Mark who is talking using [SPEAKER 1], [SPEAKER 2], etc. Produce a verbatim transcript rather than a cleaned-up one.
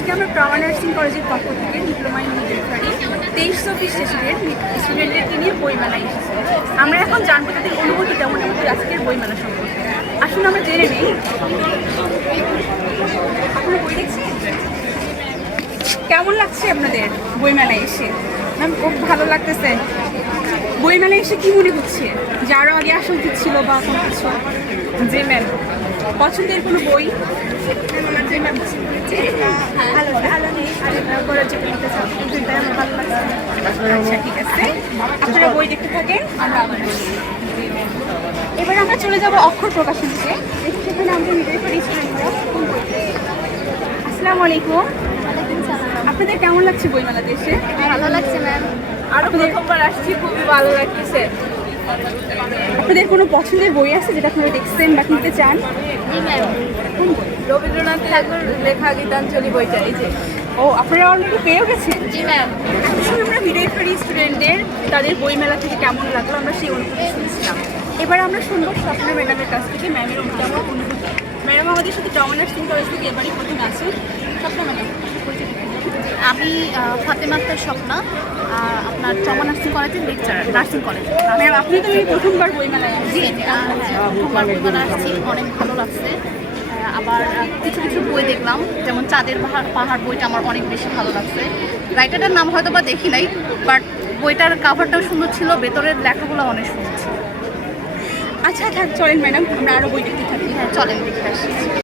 [SPEAKER 1] আজকে আমরা trauma nursing কলেজের পক্ষ থেকে ডিপ্লোমা ইন মিডওয়াইফারি তেইশ চব্বিশ সেশনের স্টুডেন্টদেরকে নিয়ে বইমেলায় এসেছি। আমরা এখন জানবো তাদের অনুভূতি কেমন আমাদের আজকের বইমেলা সম্পর্কে। আসুন আমরা জেনে নিই। আপনারা বই দেখছেন? কেমন লাগছে আপনাদের বইমেলায় এসে? ম্যাম খুব ভালো লাগতেছে। বইমেলায় এসে কি মনে হচ্ছে? যে আরও আগে আসা উচিত ছিল বা কোনো কিছু? জি ম্যাম। পছন্দের কোনো বই?
[SPEAKER 2] ভালো ভালো নেই আর বড় যেটা নিতে চাও দুইটাই আমার ভালো লাগছে।
[SPEAKER 1] আচ্ছা ঠিক আছে, আপনারা বই দেখতে থাকেন, আমরা আবার আসি। এবার আমরা চলে যাব অক্ষর প্রকাশনীতে। সেখানে আমরা মিডওয়াইফারি স্টুডেন্টরা আসসালামু আলাইকুম। আপনাদের কেমন লাগছে বইমেলাতে এসে?
[SPEAKER 2] ভালো লাগছে ম্যাম।
[SPEAKER 1] আরও প্রথমবার আসছি, খুবই ভালো লাগতেছে। আপনাদের কোনো পছন্দের বই আছে যেটা আপনারা দেখছেন বা কিনতে চান?
[SPEAKER 2] জি ম্যাম,
[SPEAKER 1] কোন বই?
[SPEAKER 2] রবীন্দ্রনাথ ঠাকুর লেখা গীতাঞ্জলি বইটা এই যে।
[SPEAKER 1] ও, আপনারা অলরেডি পেয়েও গেছেন?
[SPEAKER 2] জি ম্যাম।
[SPEAKER 1] এখন আমরা মিডওয়াইফারি স্টুডেন্টদের তাদের বইমেলা থেকে কেমন লাগলো আমরা সেই অনুভূতি শুনছিলাম। এবার আমরা শুনবো স্বপ্না ম্যাডামের কাছ থেকে ম্যামের অনুভূতি অনুভূতি। ম্যাডাম আমাদের সাথে ট্রমা নার্সিং কলেজ থেকে এবারই প্রথম আছেন। স্বপ্না ম্যাডাম,
[SPEAKER 2] আমি ফাতেমা আক্তার স্বপ্না, আহ, আপনার ট্রমা নার্সিং কলেজের লেকচারার, নার্সিং কলেজ।
[SPEAKER 1] ম্যাম আপনি তো এই প্রথমবার বইমেলায়
[SPEAKER 2] জি,
[SPEAKER 1] আসছেন।
[SPEAKER 2] আহ, হ্যাঁ, প্রথমবার বইমেলা আসছি, অনেক ভালো লাগছে। আহ, আবার আহ, কিছু কিছু বই দেখলাম, যেমন চাঁদের পাহাড় পাহাড় বইটা আমার অনেক বেশি ভালো লাগছে। রাইটারের নাম হয়তো বা দেখি নাই, বাট বইটার কাভারটাও সুন্দর ছিল, ভেতরের লেখাগুলো অনেক সুন্দর ছিল।
[SPEAKER 1] আচ্ছা থাক, চলেন ম্যাডাম আমরা আরও বই দেখতে থাকি।
[SPEAKER 2] হ্যাঁ চলেন দেখে আসি।